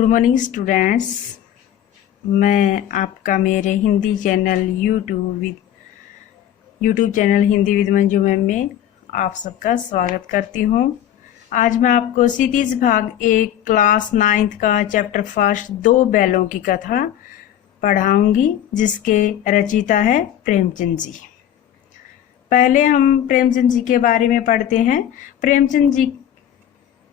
Good morning students. मैं आपका मेरे Hindi channel YouTube channel Hindi with Manju ma'am में आप सबका स्वागत करती हूँ। आज मैं आपको क्षितिज भाग 1 क्लास 9th का चैप्टर फर्स्ट 2 बैलों की कथा पढ़ाऊंगी, जिसके रचयिता है प्रेमचंद जी। पहले हम प्रेमचंद जी के बारे में पढ़ते हैं। प्रेमचंद जी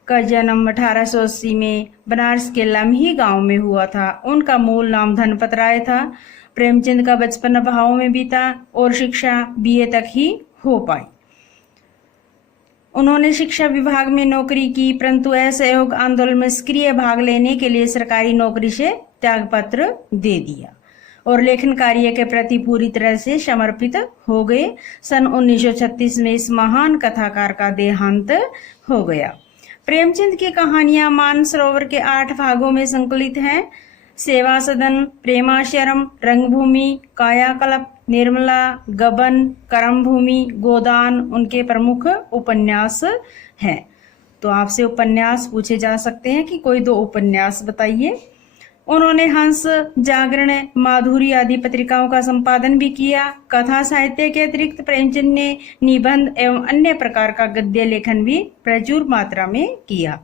का जन्म 1880 में बनारस के लम्ही गांव में हुआ था। उनका मूल नाम धनपत राय था। प्रेमचंद का बचपन अभाव में बीता और शिक्षा बीए तक ही हो पाई। उन्होंने शिक्षा विभाग में नौकरी की, परंतु असहयोग आंदोलन में सक्रिय भाग लेने के लिए सरकारी नौकरी से त्यागपत्र दे दिया और लेखन कार्य के प्रति पूरी तरह से समर्पित हो गए। सन 1936 में इस महान कथाकार का देहांत हो गया। प्रेमचंद की कहानियां मानसरोवर के 8 भागों में संकलित हैं। सेवा सदन, प्रेमाश्रम, रंगभूमि, कायाकल्प, निर्मला, गबन, कर्मभूमि, गोदान उनके प्रमुख उपन्यास हैं। तो आपसे उपन्यास पूछे जा सकते हैं कि कोई 2 उपन्यास बताइए। उन्होंने हंस, जागरण, माधुरी आदि पत्रिकाओं का संपादन भी किया। कथा साहित्य के अतिरिक्त प्रेमचंद ने निबंध एवं अन्य प्रकार का गद्य लेखन भी प्रचुर मात्रा में किया।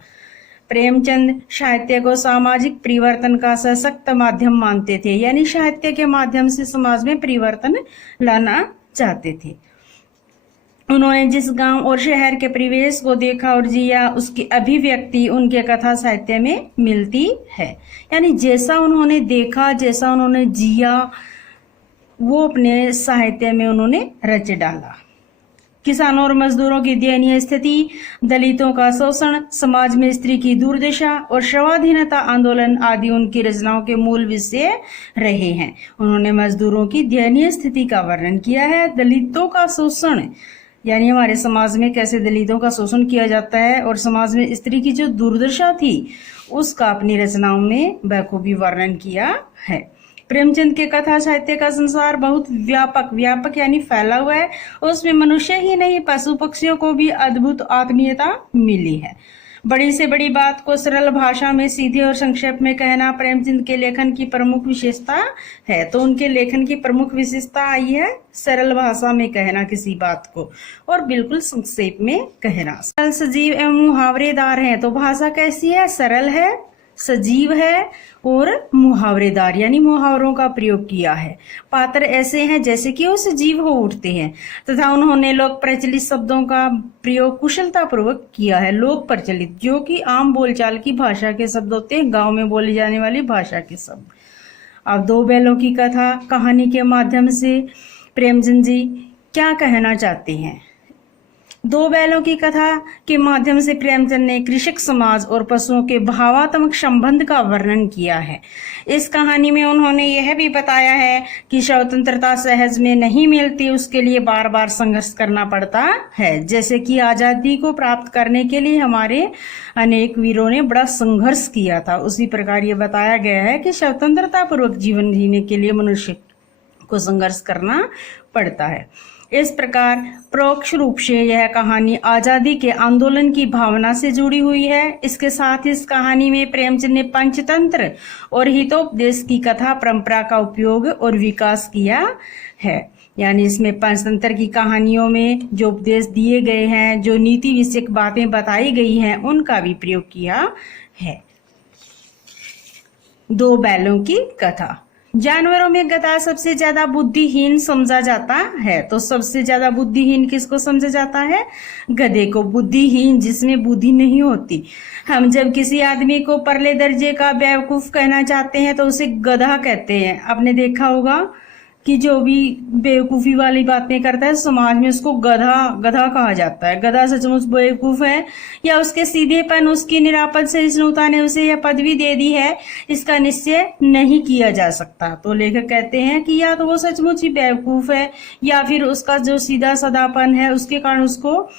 प्रेमचंद साहित्य को सामाजिक परिवर्तन का सशक्त माध्यम मानते थे, यानी साहित्य के माध्यम से समाज में परिवर्तन लाना चाहते थे। उन्होंने जिस गांव और शहर के परिवेश को देखा और जिया, उसकी अभिव्यक्ति उनके कथा साहित्य में मिलती है। यानी जैसा उन्होंने देखा, जैसा उन्होंने जिया, वो अपने साहित्य में उन्होंने रच डाला। किसानों और मजदूरों की दयनीय स्थिति, दलितों का शोषण, समाज में स्त्री की दुर्दशा और स्वाधीनता आंदोलन आदि उनकी रचनाओं के मूल विषय रहे हैं। उन्होंने मजदूरों की दयनीय स्थिति का वर्णन किया है। दलितों का शोषण, यानी हमारे समाज में कैसे दलितों का शोषण किया जाता है और समाज में स्त्री की जो दुर्दशा थी उसका अपनी रचनाओं में बखूबी वर्णन किया है। प्रेमचंद के कथा साहित्य का संसार बहुत व्यापक यानी फैला हुआ है। उसमें मनुष्य ही नहीं, पशु पक्षियों को भी अद्भुत आत्मीयता मिली है। बड़ी से बड़ी बात को सरल भाषा में सीधे और संक्षेप में कहना प्रेमचंद के लेखन की प्रमुख विशेषता है। तो उनके लेखन की प्रमुख विशेषता आई है सरल भाषा में कहना किसी बात को और बिल्कुल संक्षेप में कहना। सरल, सजीव एवं मुहावरेदार है। तो भाषा कैसी है? सरल है, सजीव है और मुहावरेदार, यानी मुहावरों का प्रयोग किया है। पात्र ऐसे हैं जैसे कि वो सजीव हो उठते हैं, तथा उन्होंने लोक प्रचलित शब्दों का प्रयोग कुशलता पूर्वक किया है। लोक प्रचलित जो कि आम बोलचाल की भाषा के शब्द होते हैं, गांव में बोली जाने वाली भाषा के शब्द। अब 2 बैलों की कथा कहानी के माध्यम से प्रेमचंद जी क्या कहना चाहते हैं? 2 बैलों की कथा के माध्यम से प्रेमचंद ने कृषक समाज और पशुओं के भावात्मक संबंध का वर्णन किया है। इस कहानी में उन्होंने यह भी बताया है कि स्वतंत्रता सहज में नहीं मिलती, उसके लिए बार बार संघर्ष करना पड़ता है। जैसे कि आजादी को प्राप्त करने के लिए हमारे अनेक वीरों ने बड़ा संघर्ष किया था, उसी प्रकार ये बताया गया है कि स्वतंत्रता पूर्वक जीवन जीने के लिए मनुष्य को संघर्ष करना पड़ता है। इस प्रकार परोक्ष रूप से यह कहानी आजादी के आंदोलन की भावना से जुड़ी हुई है। इसके साथ इस कहानी में प्रेमचंद ने पंचतंत्र और हितोपदेश की कथा परंपरा का उपयोग और विकास किया है। यानी इसमें पंचतंत्र की कहानियों में जो उपदेश दिए गए हैं, जो नीति विषयक बातें बताई गई हैं, उनका भी प्रयोग किया है। 2 बैलों की कथा। जानवरों में गधा सबसे ज्यादा बुद्धिहीन समझा जाता है। तो सबसे ज्यादा बुद्धिहीन किसको समझा जाता है? गधे को। बुद्धिहीन जिसमें बुद्धि नहीं होती। हम जब किसी आदमी को परले दर्जे का बेवकूफ कहना चाहते हैं तो उसे गधा कहते हैं। आपने देखा होगा कि जो भी बेवकूफी वाली बातें करता है समाज में उसको गधा कहा जाता है। गधा सचमुच बेवकूफ है या उसके सीधेपन, उसकी निरापद सहिष्णुता ने उसे यह पदवी दे दी है, इसका निश्चय नहीं किया जा सकता। तो लेखक कहते हैं कि या तो वो सचमुच ही बेवकूफ है या फिर उसका जो सीधा साधापन है उसके कारण उसको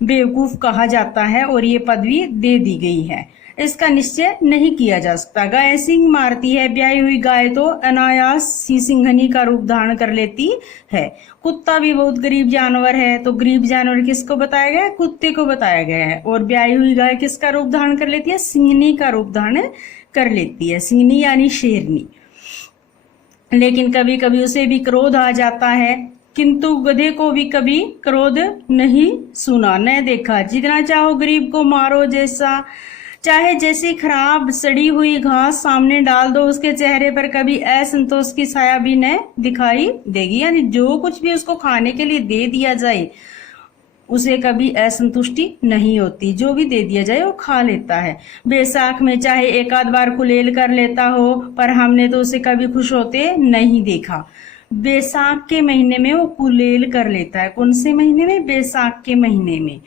बेवकूफ कहा जाता है और ये पदवी दे दी गई है। इसका निश्चय नहीं किया जा सकता। गाय सिंह मारती है, ब्याई हुई गाय तो अनायास सी सिंघनी का रूप धारण कर लेती है। कुत्ता भी बहुत गरीब जानवर है। तो गरीब जानवर किसको बताया गया है? कुत्ते को बताया गया है। और ब्याई हुई गाय किसका रूप धारण कर लेती है? सिंघनी का रूप धारण कर लेती है, सिंहनी यानी शेरनी। लेकिन कभी कभी उसे भी क्रोध आ जाता है, किंतु गधे को भी कभी क्रोध नहीं सुना न देखा। जितना चाहो गरीब को मारो, जैसा चाहे जैसी खराब सड़ी हुई घास सामने डाल दो, उसके चेहरे पर कभी असंतोष की छाया भी न दिखाई देगी। यानी जो कुछ भी उसको खाने के लिए दे दिया जाए उसे कभी असंतुष्टि नहीं होती, जो भी दे दिया जाए वो खा लेता है। बैसाख में चाहे एक आध बार कुलेल कर लेता हो, पर हमने तो उसे कभी खुश होते नहीं देखा। बैसाख के महीने में वो कुलेल कर लेता है। कौन से महीने में? बैसाख के महीने में।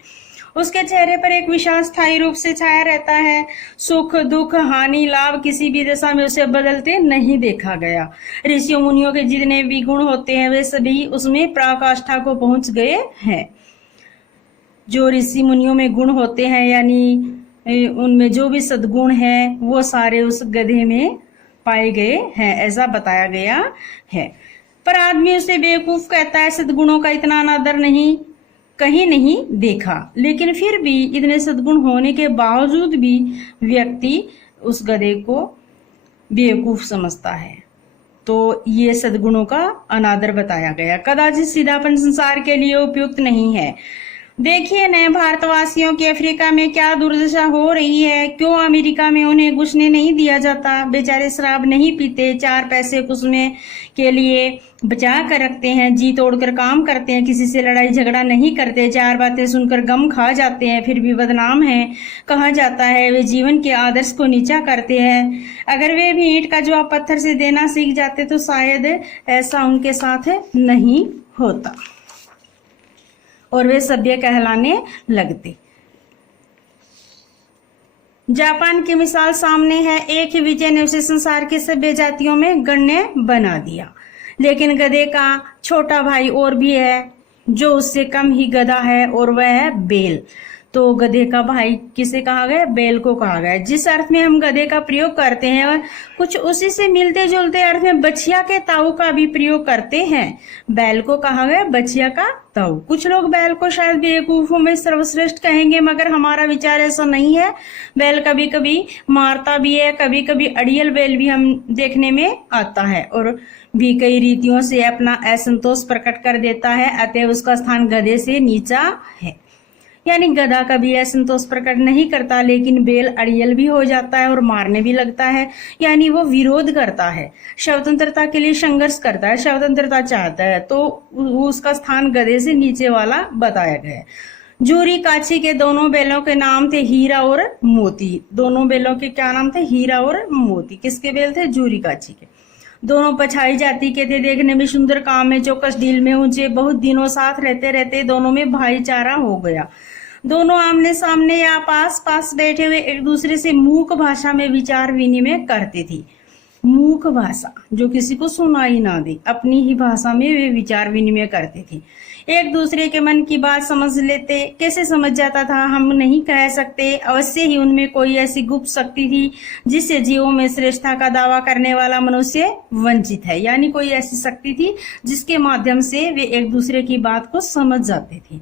उसके चेहरे पर एक विशाल स्थायी रूप से छाया रहता है। सुख दुख हानि लाभ किसी भी दशा में उसे बदलते नहीं देखा गया। ऋषियों मुनियों के जितने भी गुण होते हैं वे सभी उसमें पराकाष्ठा को पहुंच गए हैं। जो ऋषि मुनियों में गुण होते हैं, यानी उनमें जो भी सद्गुण है वो सारे उस गधे में पाए गए हैं, ऐसा बताया गया है। पर आदमी उसे बेवकूफ कहता है, सद्गुणों का इतना अनादर नहीं कहीं नहीं देखा। लेकिन फिर भी इतने सद्गुण होने के बावजूद भी व्यक्ति उस गधे को बेवकूफ समझता है। तो ये सद्गुणों का अनादर बताया गया। कदाचित सीधापन संसार के लिए उपयुक्त नहीं है। देखिए नए भारतवासियों की अफ्रीका में क्या दुर्दशा हो रही है। क्यों अमेरिका में उन्हें घुसने नहीं दिया जाता? बेचारे शराब नहीं पीते, 4 पैसे कुसमे के लिए बचा कर रखते हैं, जी तोड़कर काम करते हैं, किसी से लड़ाई झगड़ा नहीं करते, 4 बातें सुनकर गम खा जाते हैं, फिर भी बदनाम है कहा जाता है। वे जीवन के आदर्श को नीचा करते हैं। अगर वे भी ईंट का जवाब पत्थर से देना सीख जाते तो शायद ऐसा उनके साथ नहीं होता और वे सभ्य कहलाने लगते। जापान की मिसाल सामने है। एक ही विजय ने उसे संसार के सभ्य जातियों में गण्य बना दिया। लेकिन गधे का छोटा भाई और भी है जो उससे कम ही गधा है, और वह है बेल। तो गधे का भाई किसे कहा गया? बैल को कहा गया। जिस अर्थ में हम गधे का प्रयोग करते हैं कुछ उसी से मिलते जुलते अर्थ में बछिया के ताऊ का भी प्रयोग करते हैं। बैल को कहा गया बछिया का ताऊ। कुछ लोग बैल को शायद बेवकूफों में सर्वश्रेष्ठ कहेंगे, मगर हमारा विचार ऐसा नहीं है। बैल कभी कभी मारता भी है, कभी कभी अड़ियल बैल भी हम देखने में आता है और भी कई रीतियों से अपना असंतोष प्रकट कर देता है। अतः उसका स्थान गधे से नीचा है। यानी गधा कभी असंतोष प्रकट नहीं करता, लेकिन बैल अड़ियल भी हो जाता है और मारने भी लगता है। यानी वो विरोध करता है, स्वतंत्रता के लिए संघर्ष करता है, स्वतंत्रता चाहता है, तो उसका स्थान गधे से नीचे वाला बताया गया है। जूरी काची के दोनों बैलों के नाम थे हीरा और मोती। दोनों बैलों के क्या नाम थे? हीरा और मोती। किसके बैल थे? जूरी काची के। दोनों पछाई जाति के थे, देखने में सुंदर, काम में चौकस, ढील में ऊंचे। बहुत दिनों साथ रहते रहते दोनों में भाईचारा हो गया। दोनों आमने सामने या पास पास बैठे हुए एक दूसरे से मूक भाषा में विचार विनिमय करते थे। मूक भाषा, जो किसी को सुनाई ना दे, अपनी ही भाषा में वे विचार विनिमय करते थे। एक दूसरे के मन की बात समझ लेते। कैसे समझ जाता था हम नहीं कह सकते। अवश्य ही उनमें कोई ऐसी गुप्त शक्ति थी जिससे जीवों में श्रेष्ठता का दावा करने वाला मनुष्य वंचित है। यानी कोई ऐसी शक्ति थी जिसके माध्यम से वे एक दूसरे की बात को समझ जाते थे।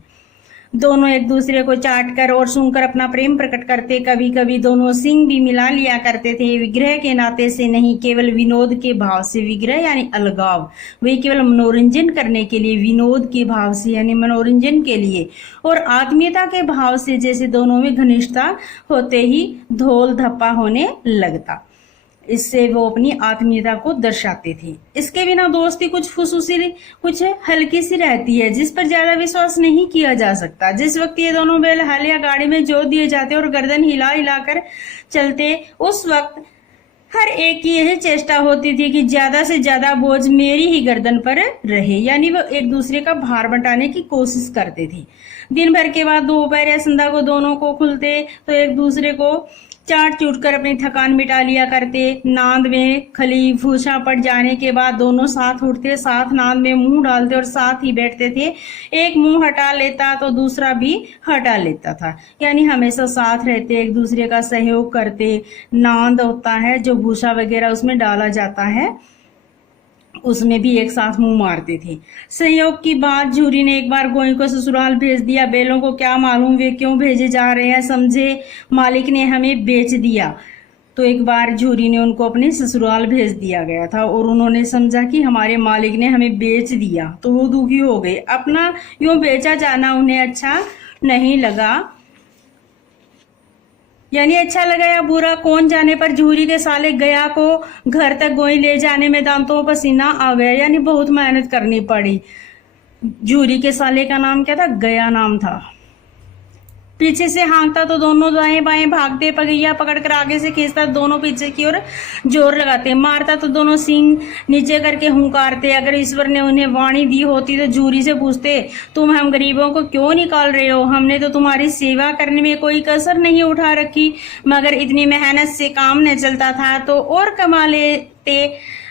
दोनों एक दूसरे को चाट कर और सूंघकर अपना प्रेम प्रकट करते। कभी कभी दोनों सिंग भी मिला लिया करते थे। विग्रह के नाते से नहीं, केवल विनोद के भाव से। विग्रह यानी अलगाव, वे केवल मनोरंजन करने के लिए, विनोद के भाव से यानी मनोरंजन के लिए, और आत्मीयता के भाव से। जैसे दोनों में घनिष्ठता होते ही धोल धप्पा होने लगता, इससे वो अपनी आत्मीयता को दर्शाते थे। इसके बिना दोस्ती कुछ फुसूसी, कुछ हल्की सी रहती है, जिस पर ज्यादा विश्वास नहीं किया जा सकता। जिस वक्त ये दोनों बैल हल या गाड़ी में जोत दिए जाते और गर्दन हिला हिलाकर चलते, उस वक्त हर एक की यही चेष्टा होती थी कि ज्यादा से ज्यादा बोझ मेरी ही गर्दन पर रहे। यानी वो एक दूसरे का भार बंटाने की कोशिश करते थे। दिन भर के बाद दोपहर या संध्या को दोनों को खुलते तो एक दूसरे को चाट चूट कर अपनी थकान मिटा लिया करते। नांद में खली भूसा पड़ जाने के बाद दोनों साथ उठते, साथ नांद में मुंह डालते और साथ ही बैठते थे। एक मुंह हटा लेता तो दूसरा भी हटा लेता था। यानी हमेशा साथ रहते, एक दूसरे का सहयोग करते। नांद होता है जो भूसा वगैरह उसमें डाला जाता है, उसमें भी एक साथ मुंह मारते थे। संयोग की बात, जूरी ने एक बार गोई को ससुराल भेज दिया। बैलों को क्या मालूम वे क्यों भेजे जा रहे हैं। समझे मालिक ने हमें बेच दिया तो एक बार झूरी ने उनको अपने ससुराल भेज दिया गया था और उन्होंने समझा कि हमारे मालिक ने हमें बेच दिया, तो वो दुखी हो गए। अपना यूं बेचा जाना उन्हें अच्छा नहीं लगा, यानी अच्छा लगा या बुरा कौन जाने, पर झूरी के साले गया को घर तक गोई ले जाने में दांतों पसीना आ गया, यानी बहुत मेहनत करनी पड़ी। झूरी के साले का नाम क्या था? गया नाम था। पीछे से हाँकता तो दोनों दाएं बाएं भागते, पगैया पकड़कर आगे से खींचता दोनों पीछे की ओर जोर लगाते, मारता तो दोनों सींग नीचे करके हुंकारते। अगर ईश्वर ने उन्हें वाणी दी होती तो झूरी से पूछते, तुम हम गरीबों को क्यों निकाल रहे हो? हमने तो तुम्हारी सेवा करने में कोई कसर नहीं उठा रखी, मगर इतनी मेहनत से काम न चलता था तो और कमा लेते।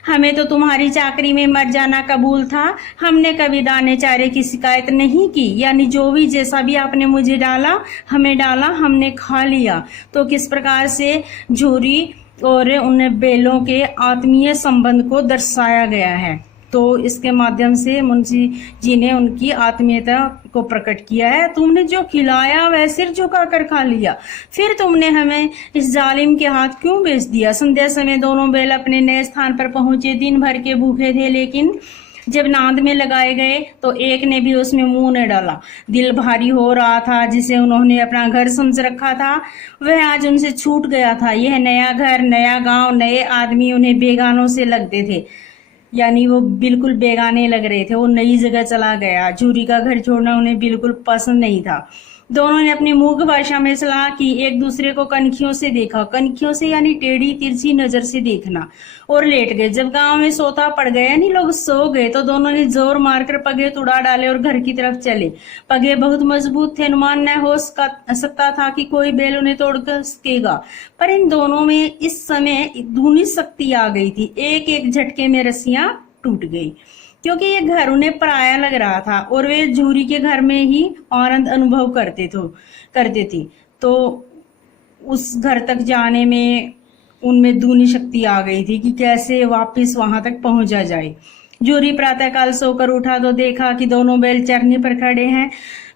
हमें तो तुम्हारी चाकरी में मर जाना कबूल था, हमने कभी दाने चारे की शिकायत नहीं की, यानी जो भी जैसा भी आपने मुझे डाला, हमें डाला, हमने खा लिया। तो किस प्रकार से झूरी और उन बैलों के आत्मीय संबंध को दर्शाया गया है। तो इसके माध्यम से मुंशी जी ने उनकी आत्मीयता को प्रकट किया है। तुमने जो खिलाया वह सिर झुका कर खा लिया, फिर तुमने हमें इस जालिम के हाथ क्यों बेच दिया? संध्या समय दोनों बैल अपने नए स्थान पर पहुंचे। दिन भर के भूखे थे, लेकिन जब नांद में लगाए गए तो एक ने भी उसमें मुंह न डाला। दिल भारी हो रहा था। जिसे उन्होंने अपना घर समझ रखा था वह आज उनसे छूट गया था। यह नया घर, नया गांव, नए आदमी उन्हें बेगानों से लगते थे, यानी वो बिल्कुल बेगाने लग रहे थे। वो नई जगह चला गया। झूरी का घर छोड़ना उन्हें बिल्कुल पसंद नहीं था। दोनों ने अपनी मूक भाषा में सलाह की, एक दूसरे को कनखियों से देखा, कनखियों से यानी टेढ़ी तिरछी नजर से देखना, और लेट गए। जब गांव में सोता पड़ गया, यानी लोग सो गए, तो दोनों ने जोर मारकर पगे तुड़ा डाले और घर की तरफ चले। पगे बहुत मजबूत थे, अनुमान न हो सकता था कि कोई बैल उन्हें तोड़कर सकेगा, पर इन दोनों में इस समय दूनी शक्ति आ गई थी। एक एक झटके में रस्सियां टूट गई, क्योंकि ये घर उन्हें पराया लग रहा था और वे झूरी के घर में ही आनंद अनुभव करते थे। तो उस घर तक जाने में उनमें दूनी शक्ति आ गई थी कि कैसे वापस वहां तक पहुंचा जाए। झूरी प्रातःकाल सोकर उठा तो देखा कि दोनों बैल चरनी पर खड़े हैं।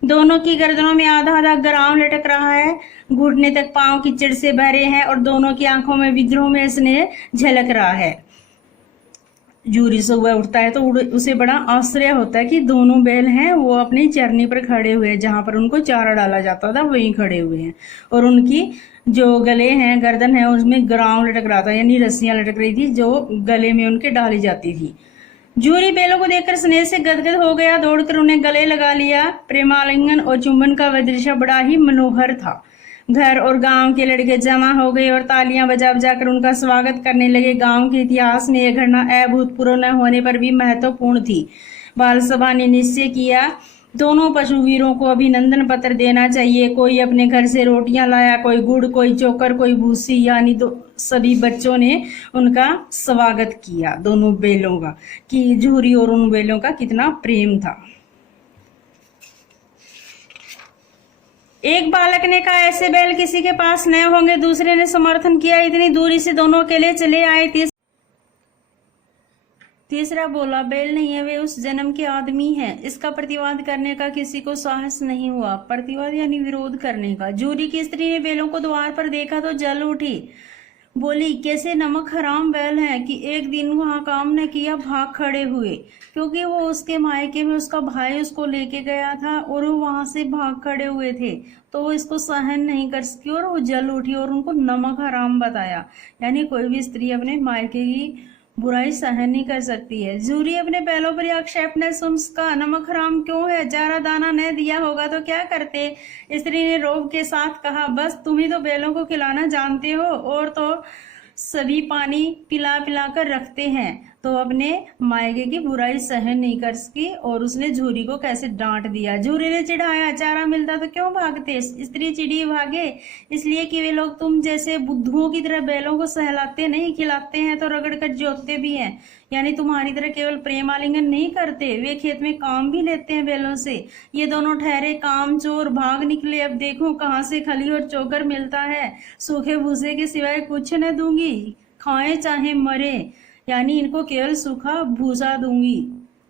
दोनों की गर्दनों में आधा आधा ग्राम लटक रहा है, घुटने तक पांव कीचड़ से भरे हैं और दोनों की आंखों में विद्रोह में स्नेह झलक रहा है। झूरी सुबह उठता है तो उसे बड़ा आश्चर्य होता है कि दोनों बैल हैं वो अपनी चरनी पर खड़े हुए हैं, जहां पर उनको चारा डाला जाता था वहीं खड़े हुए हैं, और उनकी जो गले हैं, गर्दन है, उसमें ग्राम लटक रहा था, यानी रस्सियां लटक रही थी जो गले में उनके डाली जाती थी। झूरी बैलों को देखकर स्नेह से गदगद हो गया, दौड़कर उन्हें गले लगा लिया। प्रेमालिंगन और चुंबन का वह दृश्य बड़ा ही मनोहर था। घर और गांव के लड़के जमा हो गए और तालियां बजा बजा कर उनका स्वागत करने लगे। गांव के इतिहास में यह घटना अभूतपूर्व न होने पर भी महत्वपूर्ण थी। बाल सभा ने निश्चय किया, दोनों पशुवीरों को अभिनंदन पत्र देना चाहिए। कोई अपने घर से रोटियां लाया, कोई गुड़, कोई चोकर, कोई भूसी, यानी सभी बच्चों ने उनका स्वागत किया, दोनों बैलों का, कि झूरी और उन बैलों का कितना प्रेम था। एक बालक ने कहा, ऐसे बैल किसी के पास न होंगे। दूसरे ने समर्थन किया, इतनी दूरी से दोनों अकेले चले आए। तीसरा बोला, बैल नहीं है, वे उस जन्म के आदमी हैं। इसका प्रतिवाद करने का किसी को साहस नहीं हुआ। प्रतिवाद यानी विरोध करने का। झूरी की स्त्री ने बैलों को द्वार पर देखा तो जल उठी, बोली, कैसे नमक हराम बैल हैं कि एक दिन वहां काम न किया भाग खड़े हुए, क्योंकि वो उसके मायके में उसका भाई उसको लेके गया था और वो वहां से भाग खड़े हुए थे, तो वो इसको सहन नहीं कर सकी और वो जल उठी और उनको नमक हराम बताया। यानी कोई भी स्त्री अपने मायके की बुराई सहन नहीं कर सकती है। झूरी अपने बैलों पर आक्षेप ने सुनस्का, नमक हराम क्यों है? चारा दाना न दिया होगा तो क्या करते? स्त्री ने रोब के साथ कहा, बस तुम ही तो बैलों को खिलाना जानते हो, और तो सभी पानी पिला पिला कर रखते हैं। तो अपने मायके की बुराई सहन नहीं कर सकी और उसने झूरी को कैसे डांट दिया। झूरी ने चिढ़ाया, चारा मिलता तो क्यों भागते? स्त्री चिड़ी, भागे इसलिए कि वे लोग तुम जैसे बुद्धुओं की तरह बैलों को सहलाते नहीं, खिलाते हैं तो रगड़ कर जोतते भी हैं। यानी तुम्हारी तरह केवल प्रेमालिंगन नहीं करते, वे खेत में काम भी लेते हैं बैलों से। ये दोनों ठहरे काम चोर, भाग निकले। अब देखो कहाँ से खली और चोकर मिलता है। सूखे भूसे के सिवाय कुछ न दूंगी, खाएं चाहे मरे, यानी इनको केवल सूखा भूसा दूंगी,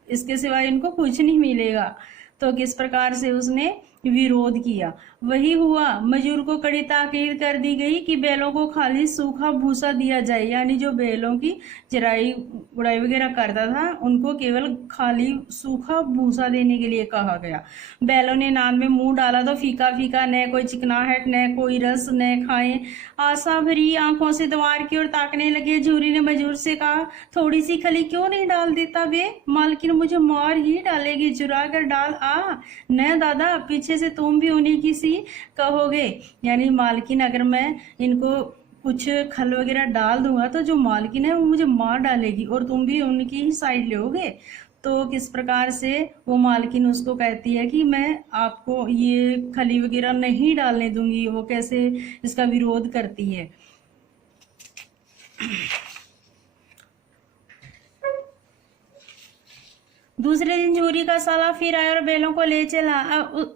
इसके सिवाय इनको कुछ नहीं मिलेगा। तो किस प्रकार से उसने विरोध किया। वही हुआ, मजूर को कड़ी ताकीद कर दी गई कि बैलों को खाली सूखा भूसा दिया जाए, यानी जो बैलों की चराई गुड़ाई वगैरह करता था उनको केवल खाली सूखा भूसा देने के लिए कहा गया। बैलों ने नाद में मुंह डाला तो फीका फीका, न कोई चिकनाहट न कोई रस, न खाए। आशा भरी आंखों से द्वार की ओर ताकने लगे। झूरी ने मजूर से कहा, थोड़ी सी खली क्यों नहीं डाल देता बे? मालकिन मुझे मार ही डालेगी, चुरा कर डाल आ। न दादा, पीछे से तुम भी उन्हीं की सी कहोगे, यानी मालकिन अगर मैं इनको कुछ खल वगैरह डाल दूंगा तो जो मालकिन है वो मुझे मार डालेगी और तुम भी उनकी ही साइड लोगे। तो किस प्रकार से वो मालकिन उसको कहती है कि मैं आपको ये खली वगैरह नहीं डालने दूंगी, वो कैसे इसका विरोध करती है। दूसरे दिन झूरी का साला फिर आया और बैलों को ले चला।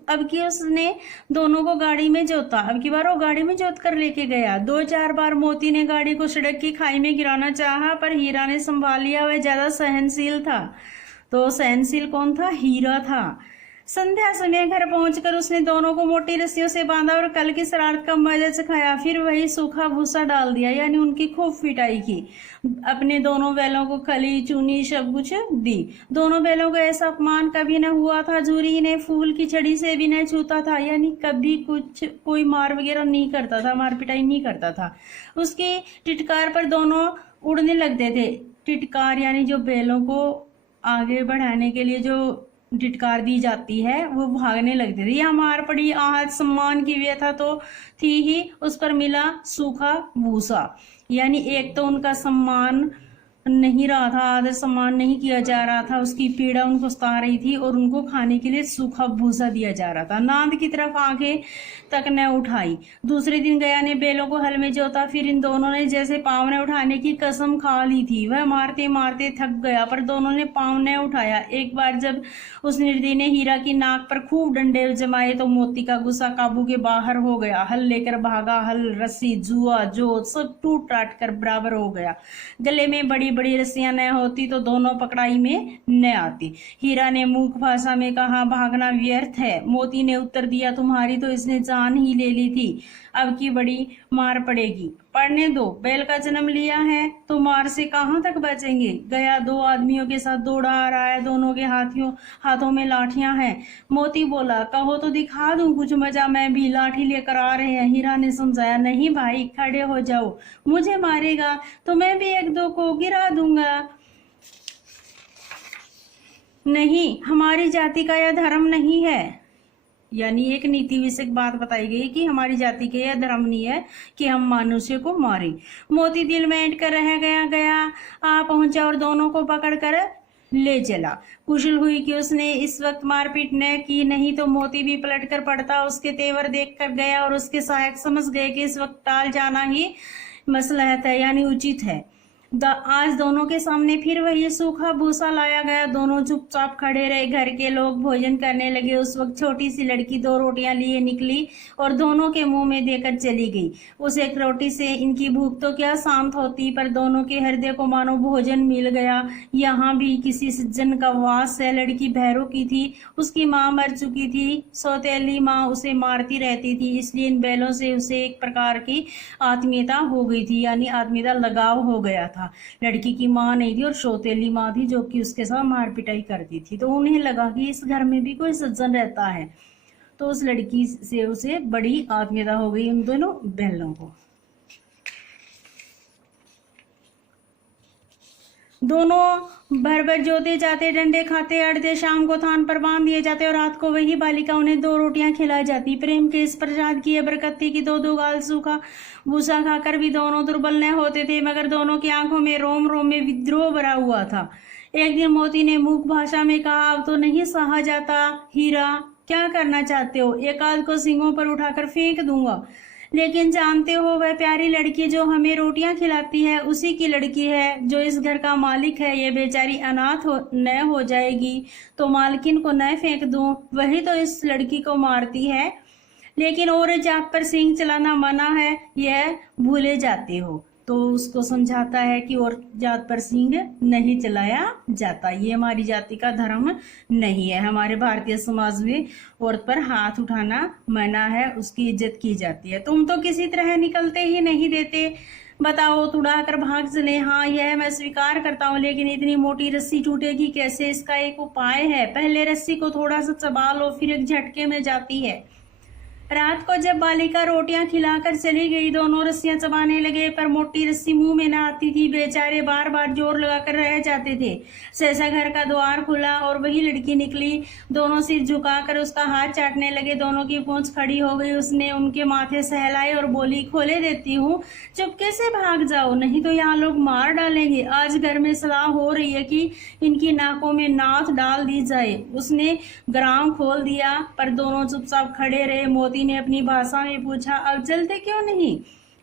अब की उसने दोनों को गाड़ी में जोता। अब की बार वो गाड़ी में जोत कर लेके गया। 2-4 बार मोती ने गाड़ी को सड़क की खाई में गिराना चाहा, पर हीरा ने संभाल लिया। वह ज्यादा सहनशील था। तो सहनशील कौन था? हीरा था। संध्या समय घर पहुंचकर उसने दोनों को मोटी रस्सियों से बांधा और कल की शरारत का मजा चखाया। फिर वही सूखा भूसा डाल दिया, यानी उनकी खूब पिटाई की। अपने दोनों बैलों को खली चूनी सब कुछ दी। दोनों बैलों को ऐसा अपमान कभी न हुआ था। झूरी ने फूल की छड़ी से भी न छूता था, यानी कभी कुछ कोई मार वगैरह नहीं करता था, मार पिटाई नहीं करता था। उसकी टिटकार पर दोनों उड़ने लगते थे। टिटकार यानी जो बैलों को आगे बढ़ाने के लिए जो टिटकार दी जाती है, वो भागने लगते थे। यह मार पड़ी आहत सम्मान की व्यथा तो थी ही, उस पर मिला सूखा भूसा, यानी एक तो उनका सम्मान नहीं रहा था, आदर सम्मान नहीं किया जा रहा था, उसकी पीड़ा उनको सता रही थी और उनको खाने के लिए सूखा भूसा दिया जा रहा था। नांद की तरफ आंखें तक न उठाई। दूसरे दिन गया ने बैलों को हल में जोता। फिर इन दोनों ने जैसे पांव न उठाने की कसम खा ली थी। वह मारते मारते थक गया, पर दोनों ने पांव न उठाया। एक बार जब उस निर्दयी ने हीरा की नाक पर खूब डंडे जमाए तो मोती का गुस्सा काबू के बाहर हो गया। हल लेकर भागा। हल, रस्सी, जुआ, जोत सब टूट टाट कर बराबर हो गया। गले में बड़ी बड़ी रस्सियां न होती तो दोनों पकड़ाई में न आती। हीरा ने मूक भाषा में कहा, भागना व्यर्थ है। मोती ने उत्तर दिया, तुम्हारी तो इसने जान ही ले ली थी, अब की बड़ी मार पड़ेगी। पढ़ने दो, बैल का जन्म लिया है तो मार से कहां तक बचेंगे। गया 2 आदमियों के साथ दौड़ा आ रहा है, दोनों के हाथों में लाठियां हैं। मोती बोला, कहो तो दिखा दूं कुछ मजा, मैं भी लाठी लेकर आ रहे हैं। हीरा ने समझाया, नहीं भाई, खड़े हो जाओ, मुझे मारेगा तो मैं भी 1-2 को गिरा दूंगा। नहीं, हमारी जाति का यह धर्म नहीं है, यानी एक नीति विषयक बात बताई गई कि हमारी जाति के यह धर्म नहीं है कि हम मनुष्य को मारें। मोती दिल में ऐंठ कर रह गया आ पहुंचा और दोनों को पकड़कर ले चला। कुशल हुई कि उसने इस वक्त मारपीट न की, नहीं तो मोती भी पलट कर पड़ता। उसके तेवर देख कर गया और उसके सहायक समझ गए कि इस वक्त टाल जाना ही मसलहत है, यानी उचित है। आज दोनों के सामने फिर वही सूखा भूसा लाया गया। दोनों चुपचाप खड़े रहे। घर के लोग भोजन करने लगे। उस वक्त छोटी सी लड़की 2 रोटियां लिए निकली और दोनों के मुंह में देकर चली गई। उस एक रोटी से इनकी भूख तो क्या शांत होती, पर दोनों के हृदय को मानो भोजन मिल गया। यहाँ भी किसी सज्जन का वास है। लड़की भैरों की थी, उसकी माँ मर चुकी थी। सौतेली माँ उसे मारती रहती थी, इसलिए इन बैलों से उसे एक प्रकार की आत्मीयता हो गई थी, यानी आत्मीयता लगाव हो गया था। लड़की की माँ नहीं थी और सौतेली माँ थी जो कि उसके साथ मार पिटाई करती थी। तो उन्हें लगा कि इस घर में भी कोई सज्जन रहता है, तो उस लड़की से उसे बड़ी आत्मीयता हो गई, उन दोनों बैलों को। दोनों भर भर जोते जाते, डंडे खाते अड़ते, शाम को थान पर बांध दिए जाते और रात को वही बालिका उन्हें 2 रोटियां खिलाई जाती। प्रेम के इस प्रसाद की बरकत थी कि 2-2 गाल सूखा भूसा खाकर भी दोनों दुर्बल न होते थे, मगर दोनों की आंखों में रोम रोम में विद्रोह भरा हुआ था। एक दिन मोती ने मूक भाषा में कहा, अब तो नहीं सहा जाता। हीरा, क्या करना चाहते हो? एक आध को सींगों पर उठाकर फेंक दूंगा, लेकिन जानते हो वह प्यारी लड़की जो हमें रोटियां खिलाती है उसी की लड़की है जो इस घर का मालिक है। ये बेचारी अनाथ न हो जाएगी तो मालकिन को न फेंक दूं, वही तो इस लड़की को मारती है। लेकिन और जात पर सींग चलाना मना है, यह भूले जाते हो। तो उसको समझाता है कि और जात पर सींग नहीं चलाया जाता, ये हमारी जाति का धर्म नहीं है। हमारे भारतीय समाज में औरत पर हाथ उठाना मना है, उसकी इज्जत की जाती है। तुम तो किसी तरह निकलते ही नहीं देते, बताओ तुड़ा कर भाग चले। हाँ यह मैं स्वीकार करता हूँ, लेकिन इतनी मोटी रस्सी टूटेगी कैसे? इसका एक उपाय है, पहले रस्सी को थोड़ा सा चबा लो, फिर एक झटके में जाती है। रात को जब बालिका रोटियां खिलाकर चली गई, दोनों रस्सियां चबाने लगे, पर मोटी रस्सी मुंह में न आती थी। बेचारे बार बार जोर लगाकर रह जाते थे। सहसा घर का द्वार खुला और वही लड़की निकली। दोनों सिर झुकाकर उसका हाथ चाटने लगे। दोनों की पूंछ खड़ी हो गई। उसने उनके माथे सहलाए और बोली, खोले देती हूँ, चुपके से भाग जाओ, नहीं तो यहाँ लोग मार डालेंगे। आज घर में सलाह हो रही है कि इनकी नाकों में नाथ डाल दी जाए। उसने ग्राम खोल दिया, पर दोनों चुपचाप खड़े रहे। मोती ने अपनी भाषा में पूछा, अब चलते क्यों नहीं?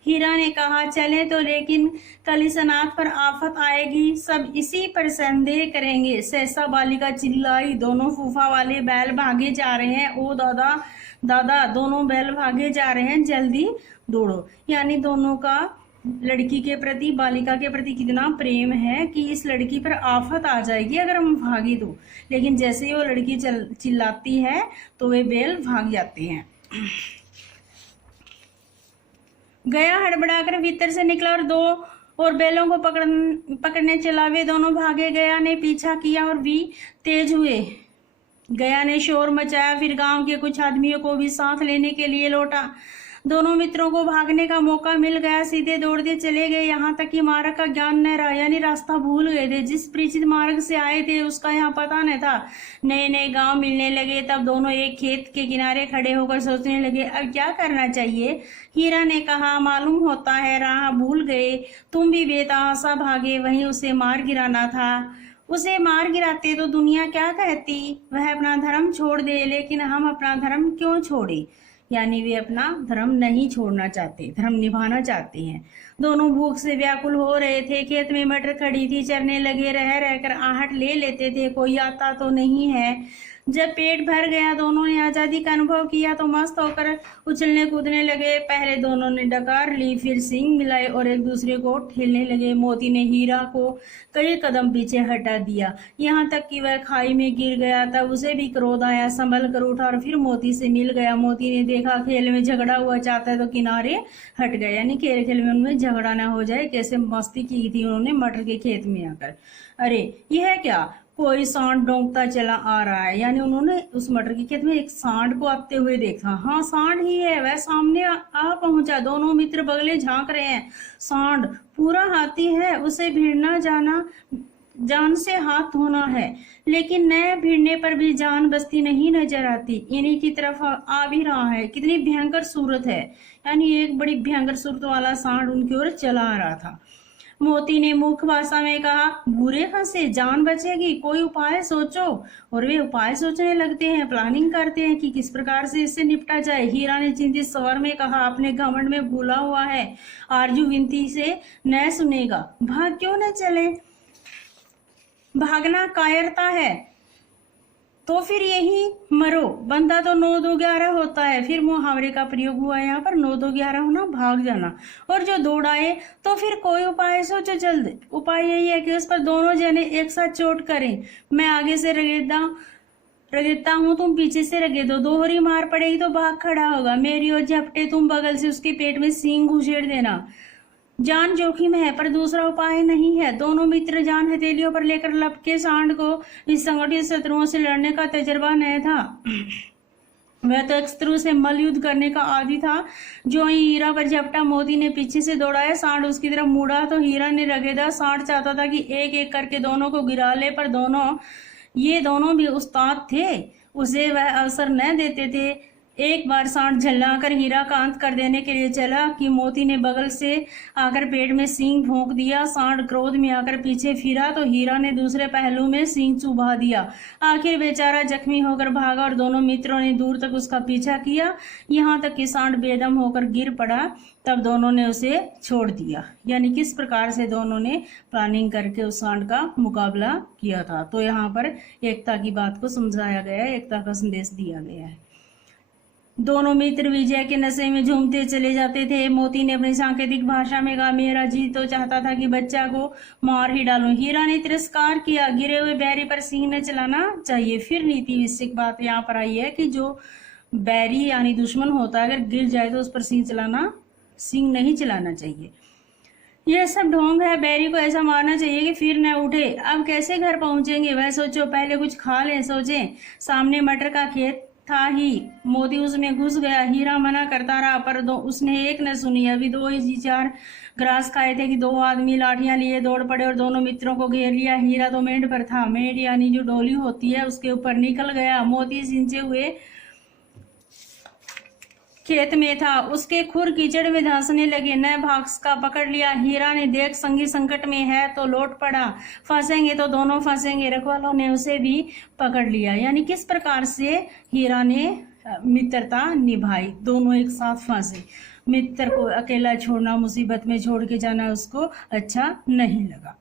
हीरा ने कहा, चले तो, लेकिन कल इस अनाथ पर आफत आएगी, सब इसी पर संदेह करेंगे। सहसा बालिका चिल्लाई, दोनों फूफा वाले बैल भागे जा रहे हैं। ओ दादा दादा, दोनों बैल भागे जा रहे हैं, जल्दी दौड़ो। यानी दोनों का लड़की के प्रति, बालिका के प्रति कितना प्रेम है कि इस लड़की पर आफत आ जाएगी अगर हम भागे तो। लेकिन जैसे ही वो लड़की चिल्लाती है तो वे बैल भाग जाते हैं। गया हड़बड़ाकर भीतर से निकला और दो और बैलों को पकड़ने चला। वे दोनों भागे। गया ने पीछा किया और भी तेज हुए। गया ने शोर मचाया, फिर गांव के कुछ आदमियों को भी साथ लेने के लिए लौटा। दोनों मित्रों को भागने का मौका मिल गया, सीधे दौड़ते चले गए, यहाँ तक कि मार्ग का ज्ञान न रहा, यानी रास्ता भूल गए थे। जिस परिचित मार्ग से आए थे उसका यहाँ पता न था। नए नए गांव मिलने लगे। तब दोनों एक खेत के किनारे खड़े होकर सोचने लगे, अब क्या करना चाहिए। हीरा ने कहा, मालूम होता है राह भूल गए, तुम भी बेतहाशा भागे, वहीं उसे मार गिराना था। उसे मार गिराते तो दुनिया क्या कहती, वह अपना धर्म छोड़ दे, लेकिन हम अपना धर्म क्यों छोड़े। यानी वे अपना धर्म नहीं छोड़ना चाहते, धर्म निभाना चाहते हैं। दोनों भूख से व्याकुल हो रहे थे। खेत में मटर खड़ी थी, चरने लगे, रह रहकर आहट ले लेते थे, कोई आता तो नहीं है। जब पेट भर गया, दोनों ने आजादी का अनुभव किया तो मस्त होकर उछलने कूदने लगे। पहले दोनों ने डकार ली, फिर सींग मिलाए और एक दूसरे को ठेलने लगे। मोती ने हीरा को कई कदम पीछे हटा दिया, यहाँ तक कि वह खाई में गिर गया। तब उसे भी क्रोध आया, संभल कर उठा और फिर मोती से मिल गया। मोती ने देखा खेल में झगड़ा हुआ चाहता है तो किनारे हट गया, यानी खेल खेल में उनमें झगड़ा ना हो जाए। कैसे मस्ती की थी उन्होंने मटर के खेत में आकर। अरे यह क्या, कोई सांड डोंकता चला आ रहा है। यानी उन्होंने उस मटर के खेत में एक सांड को आते हुए देखा। हाँ सांड ही है, वह सामने आ पहुंचा। दोनों मित्र बगले झांक रहे हैं। सांड पूरा हाथी है, उसे भिड़ना जाना, जान से हाथ धोना है, लेकिन नए भिड़ने पर भी जान बसती नहीं नजर आती। इन्हीं की तरफ आ भी रहा है। कितनी भयंकर सूरत है। यानी एक बड़ी भयंकर सूरत वाला सांड उनकी ओर चला आ रहा था। मोती ने मुख भाषा में कहा, बुरे फंसे, जान बचेगी, कोई उपाय सोचो। और वे उपाय सोचने लगते हैं, प्लानिंग करते हैं कि किस प्रकार से इससे निपटा जाए। हीरा ने चिंतित स्वर में कहा, अपने घमंड में भूला हुआ है, आरजू विनती से न सुनेगा, भाग क्यों न चले। भागना कायरता है तो फिर यही मरो, बंदा तो 9-2-11 होता है। फिर मुहावरे का प्रयोग हुआ यहाँ पर, 9-2-11 होना, भाग जाना। और जो दौड़ आए तो फिर कोई उपाय सोचो जल्द। उपाय यही है कि उस पर दोनों जने एक साथ चोट करें। मैं आगे से रगेता हूँ, तुम पीछे से रगेदो, दोहरी मार पड़ेगी तो भाग खड़ा होगा। मेरी ओर झपटे, तुम बगल से उसके पेट में सींग घुसेड़ देना। जान जोखिम है पर दूसरा उपाय नहीं है। दोनों मित्र जान हथेलियों पर लेकर लपके। सांड को इस संगठित शत्रुओं से लड़ने का तजर्बा नहीं था, वह तो एक शत्रु से मल युद्ध करने का आदी था। जो ही हीरा पर झपटा, मोती ने पीछे से दौड़ाया। सांड उसकी तरफ मुड़ा तो हीरा ने रगेदा। सांड चाहता था कि एक एक करके दोनों को गिरा ले, पर दोनों भी उस्ताद थे, उसे वह अवसर न देते थे। एक बार सांड झल्लाकर हीरा का अंत कर देने के लिए चला कि मोती ने बगल से आकर पेट में सींग भोंक दिया। सांड क्रोध में आकर पीछे फिरा तो हीरा ने दूसरे पहलू में सींग चुभा दिया। आखिर बेचारा जख्मी होकर भागा और दोनों मित्रों ने दूर तक उसका पीछा किया, यहाँ तक कि सांड बेदम होकर गिर पड़ा। तब दोनों ने उसे छोड़ दिया। यानी किस प्रकार से दोनों ने प्लानिंग करके उस सांड का मुकाबला किया था। तो यहाँ पर एकता की बात को समझाया गया है, एकता का संदेश दिया गया है। दोनों मित्र विजय के नशे में झूमते चले जाते थे। मोती ने अपनी सांकेतिक भाषा में कहा, मेरा जी तो चाहता था कि बच्चा को मार ही डालूं। हीरा ने तिरस्कार किया, गिरे हुए बैरी पर सींग न चलाना चाहिए। फिर नीति विषयक बात यहाँ पर आई है कि जो बैरी यानी दुश्मन होता है, अगर गिर जाए तो उस पर सींग नहीं चलाना चाहिए। यह सब ढोंग है, बैरी को ऐसा मारना चाहिए कि फिर न उठे। अब कैसे घर पहुंचेंगे वह सोचो, पहले कुछ खा लें। सोचे सामने मटर का खेत था ही, मोती उसमें घुस गया। हीरा मना करता रहा पर उसने एक न सुनी। अभी 2 ही 4 ग्रास खाए थे कि 2 आदमी लाठियां लिए दौड़ पड़े और दोनों मित्रों को घेर लिया। हीरा तो मेंढ पर था, मेंढ यानी जो डोली होती है उसके ऊपर निकल गया। मोती सिंचे हुए खेत में था, उसके खुर कीचड़ में धंसने लगे। न भाग्स का पकड़ लिया। हीरा ने देख संगी संकट में है तो लौट पड़ा, फंसेंगे तो दोनों फंसेंगे। रखवालों ने उसे भी पकड़ लिया। यानी किस प्रकार से हीरा ने मित्रता निभाई, दोनों एक साथ फंसे। मित्र को अकेला छोड़ना, मुसीबत में छोड़ के जाना उसको अच्छा नहीं लगा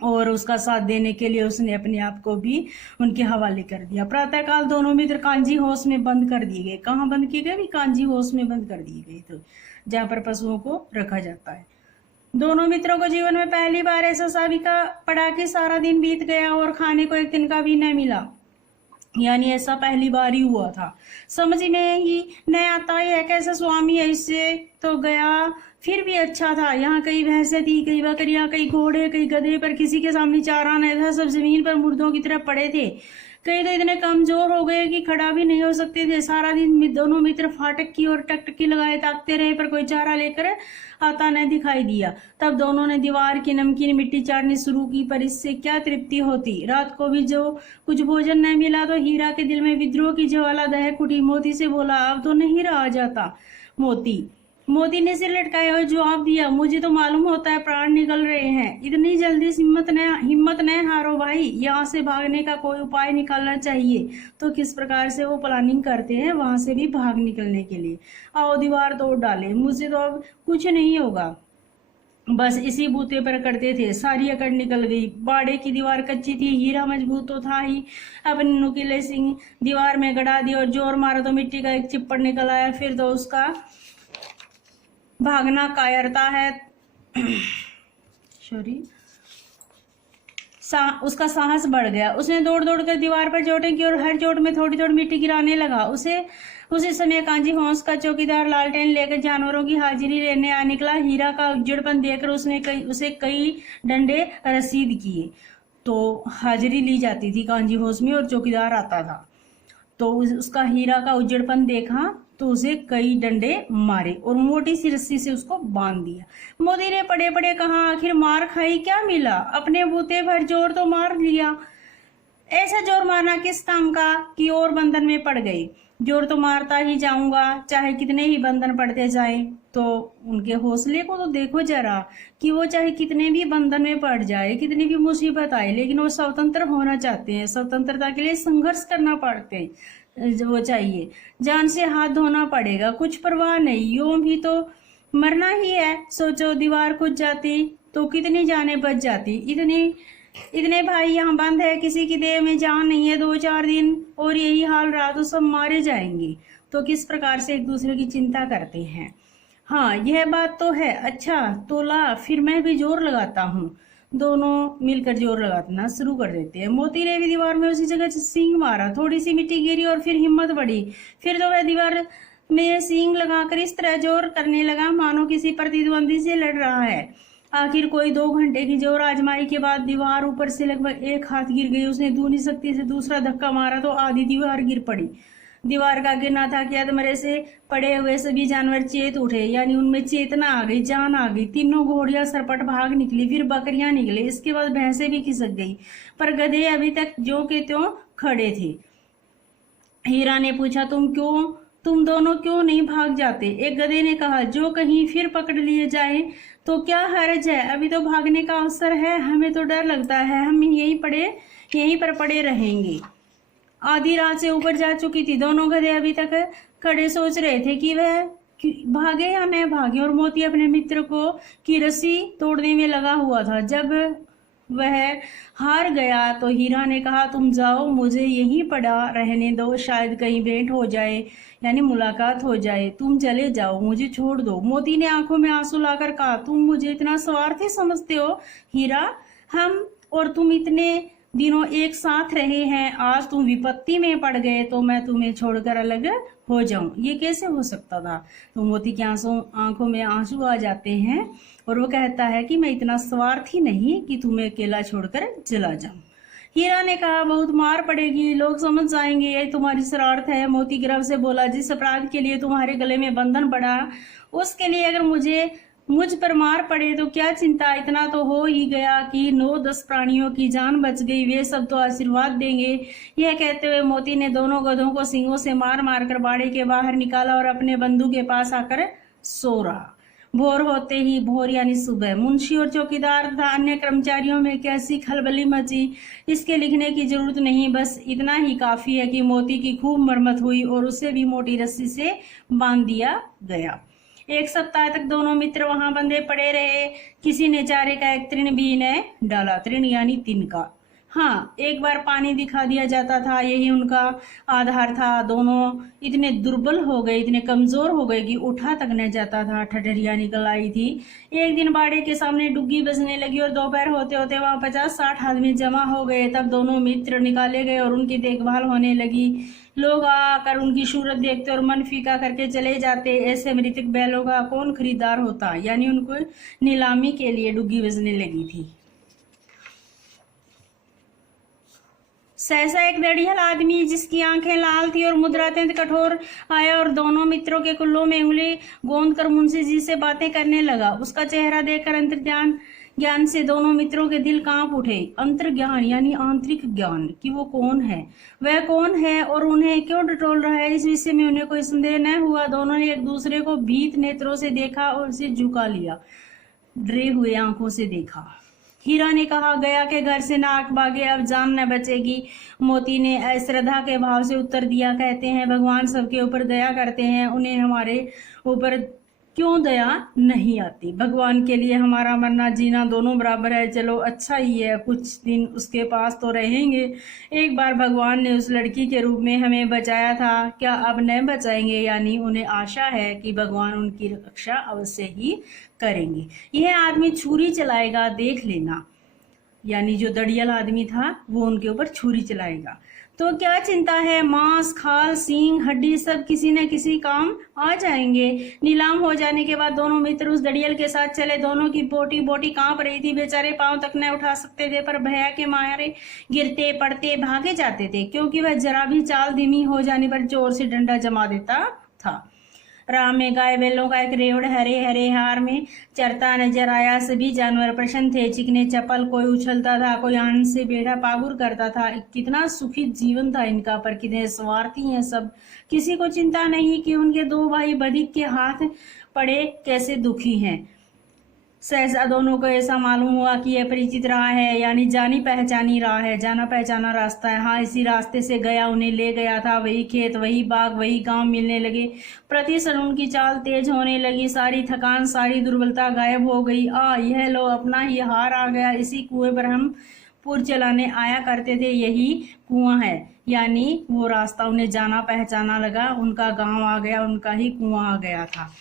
और उसका साथ देने के लिए उसने अपने आप को भी उनके हवाले कर दिया। प्रातःकाल दोनों मित्र कांजी हाउस में बंद कर दिए गए। कहाँ बंद किए गए? भी कांजी हाउस में बंद कर दिए गए, तो जहाँ पर पशुओं को रखा जाता है। दोनों मित्रों को जीवन में पहली बार ऐसा साबिका पड़ा कि सारा दिन बीत गया और खाने को एक दिन का भी न मिला। यानी ऐसा पहली बार ही हुआ था। समझ में ही न आता है कैसा स्वामी है, इससे तो गया फिर भी अच्छा था। यहाँ कई भैंसें थी, कई बकरियां, कई घोड़े, कई गधे, पर किसी के सामने चारा नहीं था। सब जमीन पर मुर्दों की तरह पड़े थे। कई तो इतने कमजोर हो गए कि खड़ा भी नहीं हो सकते थे। सारा दिन दोनों मित्र फाटक की और टकटकी लगाए ताकते रहे, पर कोई चारा लेकर आता न दिखाई दिया। तब दोनों ने दीवार की नमकीन मिट्टी चाटनी शुरू की, पर इससे क्या तृप्ति होती। रात को भी जो कुछ भोजन न मिला तो हीरा के दिल में विद्रोह की ज्वाला दहक उठी। मोती से बोला, अब तो नहीं रहा जाता। मोती ने सिर लटकाया और जवाब दिया, मुझे तो मालूम होता है प्राण निकल रहे हैं। इतनी जल्दी हिम्मत न हारो भाई, यहाँ से भागने का कोई उपाय निकालना चाहिए। तो किस प्रकार से वो प्लानिंग करते हैं वहां से भी भाग निकलने के लिए। आओ दीवार तोड़ डाले, मुझसे तो अब कुछ नहीं होगा। बस इसी बूते पर करते थे। सारी अकड़ निकल गई। बाड़े की दीवार कच्ची थी, हीरा मजबूत तो था ही। अपने नुकीले सिंह दीवार में गड़ा दिया और जोर मारा तो मिट्टी का एक चिप्पड़ निकल आया। फिर तो उसका भागना कायरता है उसका साहस बढ़ गया। उसने दौड़ दौड़ कर दीवार पर चोटें की और हर चोट में थोड़ी थोड़ी मिट्टी गिराने लगा। उसी समय कांजी हाउस का चौकीदार लालटेन लेकर जानवरों की हाजिरी लेने आ निकला। हीरा का उजड़पन देखकर उसे कई डंडे रसीद किए। तो हाजिरी ली जाती थी कांजी हाउस में और चौकीदार आता था, तो उसका हीरा का उजड़पन देखा तो उसे कई डंडे मारे और मोटी सी रस्सी से उसको बांध दिया। मोदी ने पड़े पड़े कहा, आखिर मार खाई क्या मिला, अपने बूते भर जोर तो मार लिया। ऐसा जोर मारना किस काम का कि और बंधन में पड़ गए। जोर तो मारता ही जाऊंगा, चाहे कितने ही बंधन पड़ते जाए। तो उनके हौसले को तो देखो जरा कि वो चाहे कितने भी बंधन में पड़ जाए, कितनी भी मुसीबत आए, लेकिन वो स्वतंत्र होना चाहते हैं। स्वतंत्रता के लिए संघर्ष करना पड़ते हैं, वो चाहिए, जान से हाथ धोना पड़ेगा, कुछ परवाह नहीं, यूं भी तो मरना ही है। सोचो दीवार खुद जाती तो कितनी जानें बच जाती। इतने भाई यहाँ बंद है, किसी की देह में जान नहीं है। 2-4 दिन और यही हाल रहा तो सब मारे जाएंगे। तो किस प्रकार से एक दूसरे की चिंता करते हैं। हाँ, यह बात तो है। अच्छा तो ला, फिर मैं भी जोर लगाता हूँ। दोनों मिलकर जोर लगाना शुरू कर देते हैं। मोती ने भी दीवार में उसी जगह सींग मारा, थोड़ी सी मिट्टी गिरी और फिर हिम्मत बढ़ी। फिर तो वह दीवार में सींग लगाकर इस तरह जोर करने लगा मानो किसी प्रतिद्वंदी से लड़ रहा है। आखिर कोई 2 घंटे की जोर आजमाई के बाद दीवार ऊपर से लगभग 1 हाथ गिर गई। उसने दूनी शक्ति से दूसरा धक्का मारा तो आधी दीवार गिर पड़ी। दीवार का गिरना था कि अधमरे से पड़े हुए सभी जानवर चेत उठे, यानी उनमें चेतना आ गई, जान आ गई। तीनों घोड़ियां सरपट भाग निकली, फिर बकरियां निकले, इसके बाद भैंसें भी खिसक गई, पर गधे अभी तक ज्यों के त्यों खड़े थे। हीरा ने पूछा, तुम दोनों क्यों नहीं भाग जाते? एक गधे ने कहा, जो कहीं फिर पकड़ लिए जाए तो क्या हर्ज है, अभी तो भागने का अवसर है, हमें तो डर लगता है, हम यहीं पर पड़े रहेंगे। आधी रात से ऊपर जा चुकी थी। दोनों गधे अभी तक खड़े सोच रहे थे कि वह भागे या न भागे, और मोती अपने मित्र की रस्सी तोड़ने में लगा हुआ था। जब वह हार गया तो हीरा ने कहा तुम जाओ, मुझे यहीं पड़ा रहने दो, शायद कहीं भेंट हो जाए यानी मुलाकात हो जाए, तुम चले जाओ, मुझे छोड़ दो। मोती ने आंखों में आंसू लाकर कहा तुम मुझे इतना स्वार्थी समझते हो हीरा, हम और तुम इतने दिनों एक साथ रहे हैं, आज तुम विपत्ति में पड़ गए तो मैं तुम्हें छोड़कर अलग हो जाऊं, ये कैसे हो सकता था। तो मोती की आंखों में आंसू आ जाते हैं और वो कहता है कि मैं इतना स्वार्थी नहीं कि तुम्हें अकेला छोड़कर चला जाऊं। हीरा ने कहा बहुत मार पड़ेगी, लोग समझ जाएंगे ये तुम्हारी शरारत है। मोती गर्व से बोला जिस अपराध के लिए तुम्हारे गले में बंधन पड़ा उसके लिए अगर मुझ पर मार पड़े तो क्या चिंता, इतना तो हो ही गया कि 9-10 प्राणियों की जान बच गई, वे सब तो आशीर्वाद देंगे। यह कहते हुए मोती ने दोनों गधों को सींगों से मार मार कर बाड़े के बाहर निकाला और अपने बंधु के पास आकर सो रहा। भोर होते ही, भोर यानी सुबह, मुंशी और चौकीदार तथा अन्य कर्मचारियों में कैसी खलबली मची इसके लिखने की जरूरत नहीं, बस इतना ही काफी है कि मोती की खूब मरम्मत हुई और उसे भी मोटी रस्सी से बांध दिया गया। 1 सप्ताह तक दोनों मित्र वहां बंधे पड़े रहे, किसी ने चारे का एक तृण भी न डाला, तृण यानी तिनका। हाँ, एक बार पानी दिखा दिया जाता था, यही उनका आधार था। दोनों इतने दुर्बल हो गए, इतने कमजोर हो गए कि उठा तक न जाता था, ठठरिया निकल आई थी। एक दिन बाड़े के सामने डुग्गी बजने लगी और दोपहर होते होते वहां 50-60 आदमी जमा हो गए। तब दोनों मित्र निकाले गए और उनकी देखभाल होने लगी। लोग आकर उनकी सूरत देखते और मन फीका करके चले जाते। ऐसे मृतक बैलों का कौन खरीदार होता, यानी उनको नीलामी के लिए डुग्गी बजने लगी थी। सहसा एक दड़ियल आदमी जिसकी आंखें लाल थी और मुद्रा अत्यंत कठोर आया और दोनों मित्रों के कुल्लों में उंगली गोंद कर मुंशी जी से बातें करने लगा। उसका चेहरा देखकर अंतर्ज्ञान ज्ञान से दोनों मित्रों के दिल कांप उठे। अंतर्ज्ञान यानी आंतरिक ज्ञान कि वो कौन है, वह कौन है और उन्हें क्यों टटोल रहा है, इस विषय में उन्हें कोई संदेह न हुआ। दोनों ने एक दूसरे को भीत नेत्रों से देखा और उसे झुका लिया, डरे हुए आंखों से देखा। हीरा ने कहा गया के घर से नाक भागे, अब जान न बचेगी। मोती ने अश्रद्धा के भाव से उत्तर दिया, कहते हैं भगवान सबके ऊपर दया करते हैं, उन्हें हमारे ऊपर क्यों दया नहीं आती। भगवान के लिए हमारा मरना जीना दोनों बराबर है, चलो अच्छा ही है, कुछ दिन उसके पास तो रहेंगे। एक बार भगवान ने उस लड़की के रूप में हमें बचाया था, क्या अब न बचाएंगे, यानी उन्हें आशा है कि भगवान उनकी रक्षा अवश्य ही करेंगे। यह आदमी छुरी चलाएगा, देख लेना, यानी जो दड़ियल आदमी था वो उनके ऊपर छुरी चलाएगा। तो क्या चिंता है, मांस, खाल, सींग, हड्डी सब किसी न किसी काम आ जाएंगे। नीलाम हो जाने के बाद दोनों मित्र उस दड़ियल के साथ चले। दोनों की बोटी बोटी कांप रही थी, बेचारे पांव तक न उठा सकते थे, पर भैया के मारे गिरते पड़ते भागे जाते थे, क्योंकि वह जरा भी चाल धीमी हो जाने पर जोर से डंडा जमा देता था। राह में गाय बैलों का एक रेवड़ हरे हरे हार में चरता नजर आया। सभी जानवर प्रसन्न थे, चिकने चपल, कोई उछलता था, कोई आनंद से बेड़ा पागुर करता था। कितना सुखी जीवन था इनका, पर कितने स्वार्थी हैं सब। किसी को चिंता नहीं कि उनके 2 भाई बधिक के हाथ पड़े कैसे दुखी हैं। सहसा दोनों को ऐसा मालूम हुआ कि यह परिचित राह है, यानी जानी पहचानी राह है, जाना पहचाना रास्ता है। हाँ, इसी रास्ते से गया उन्हें ले गया था। वही खेत, वही बाग, वही गांव मिलने लगे। प्रति क्षण उनकी चाल तेज होने लगी, सारी थकान, सारी दुर्बलता गायब हो गई। यह लो, अपना ही हार आ गया। इसी कुएं पर हम पुर चलाने आया करते थे, यही कुआं है, यानी वो रास्ता उन्हें जाना पहचाना लगा। उनका गांव आ गया, उनका ही कुआं आ गया था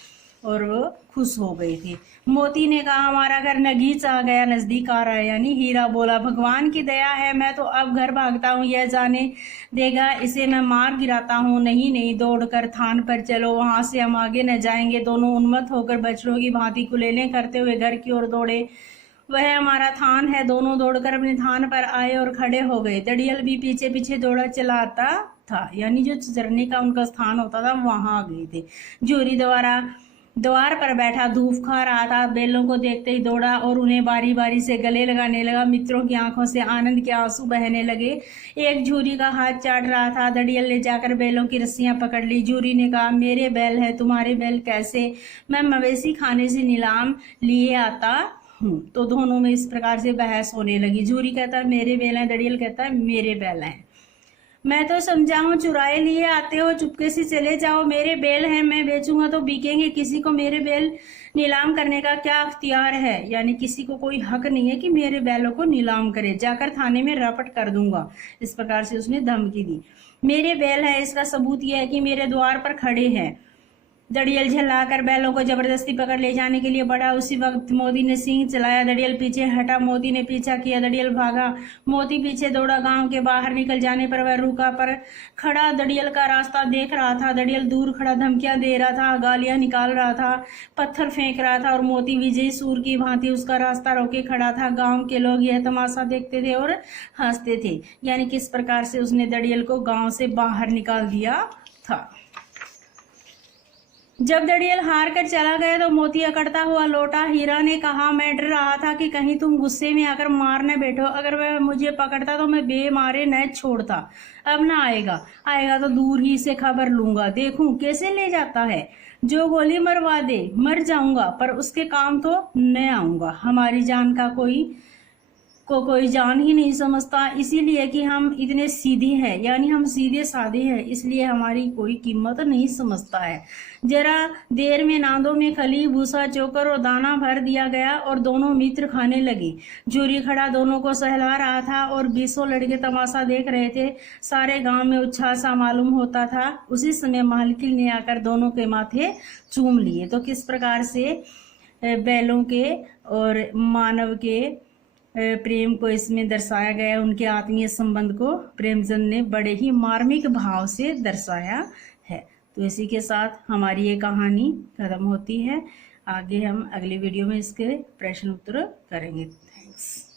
और वो खुश हो गए थे। मोती ने कहा हमारा घर नगीच आ गया, नजदीक आ रहा है, यानी हीरा बोला भगवान की दया है, मैं तो अब घर भागता हूँ, यह जाने देगा इसे मैं मार गिराता हूँ। नहीं नहीं, दौड़कर थान पर चलो, वहां से हम आगे न जाएंगे। दोनों उन्मत्त होकर बछड़ों की भांति कुलेलें करते हुए घर की ओर दौड़े। वह हमारा थान है। दोनों दौड़कर अपने थान पर आए और खड़े हो गए। दड़ियल भी पीछे पीछे दौड़ा चला आता था, यानी जो चरने का उनका स्थान होता था वहां आ गए थे। जोरी द्वार पर बैठा धूप खा रहा था, बैलों को देखते ही दौड़ा और उन्हें बारी बारी से गले लगाने लगा। मित्रों की आंखों से आनंद के आंसू बहने लगे। एक झूरी का हाथ चाट रहा था। दड़ियल ने जाकर बैलों की रस्सियां पकड़ ली। झूरी ने कहा मेरे बैल है, तुम्हारे बैल कैसे? मैं मवेशी खाने से नीलाम लिए आता हूँ। तो दोनों में इस प्रकार से बहस होने लगी। झूरी कहता है मेरे बैल हैं, दड़ियल कहता है मेरे बैल हैं। मैं तो समझाऊं, चुराए लिए आते हो, चुपके से चले जाओ, मेरे बैल हैं, मैं बेचूंगा तो बिकेंगे, किसी को मेरे बैल नीलाम करने का क्या अख्तियार है? यानी किसी को कोई हक नहीं है कि मेरे बैलों को नीलाम करे, जाकर थाने में रपट कर दूंगा। इस प्रकार से उसने धमकी दी। मेरे बैल है, इसका सबूत यह है कि मेरे द्वार पर खड़े हैं। दड़ियल झल्लाकर बैलों को जबरदस्ती पकड़ ले जाने के लिए बढ़ा। उसी वक्त मोती ने सींग चलाया, दड़ियल पीछे हटा, मोती ने पीछा किया, दड़ियल भागा, मोती पीछे दौड़ा। गांव के बाहर निकल जाने पर वह रुका, पर खड़ा दड़ियल का रास्ता देख रहा था। दड़ियल दूर खड़ा धमकियां दे रहा था, गालियां निकाल रहा था, पत्थर फेंक रहा था, और मोती विजयी सूर की भांति उसका रास्ता रोके खड़ा था। गांव के लोग यह तमाशा देखते थे और हंसते थे। यानी किस प्रकार से उसने दड़ियल को गांव से बाहर निकाल दिया था। जब दड़ियल हार कर चला गया तो मोती अकड़ता हुआ लौटा। हीरा ने कहा, मैं डर रहा था कि कहीं तुम गुस्से में आकर मारने बैठो। अगर वह मुझे पकड़ता तो मैं बेमारे न छोड़ता। अब ना आएगा, आएगा तो दूर ही से खबर लूंगा, देखूं कैसे ले जाता है। जो गोली मरवा दे मर जाऊंगा, पर उसके काम तो न आऊंगा। हमारी जान का कोई जान ही नहीं समझता, इसीलिए कि हम इतने सीधे हैं, यानी हम सीधे साधे हैं, इसलिए हमारी कोई कीमत नहीं समझता है। जरा देर में नांदों में खली, भूसा, चोकर और दाना भर दिया गया और दोनों मित्र खाने लगे। जूरी खड़ा दोनों को सहला रहा था और 20 लड़के तमाशा देख रहे थे। सारे गांव में उत्साह सा मालूम होता था। उसी समय मालकिन ने आकर दोनों के माथे चूम लिए। तो किस प्रकार से बैलों के और मानव के प्रेम को इसमें दर्शाया गया, उनके आत्मीय संबंध को प्रेमचंद ने बड़े ही मार्मिक भाव से दर्शाया है। तो इसी के साथ हमारी ये कहानी खत्म होती है। आगे हम अगली वीडियो में इसके प्रश्न उत्तर करेंगे। थैंक्स।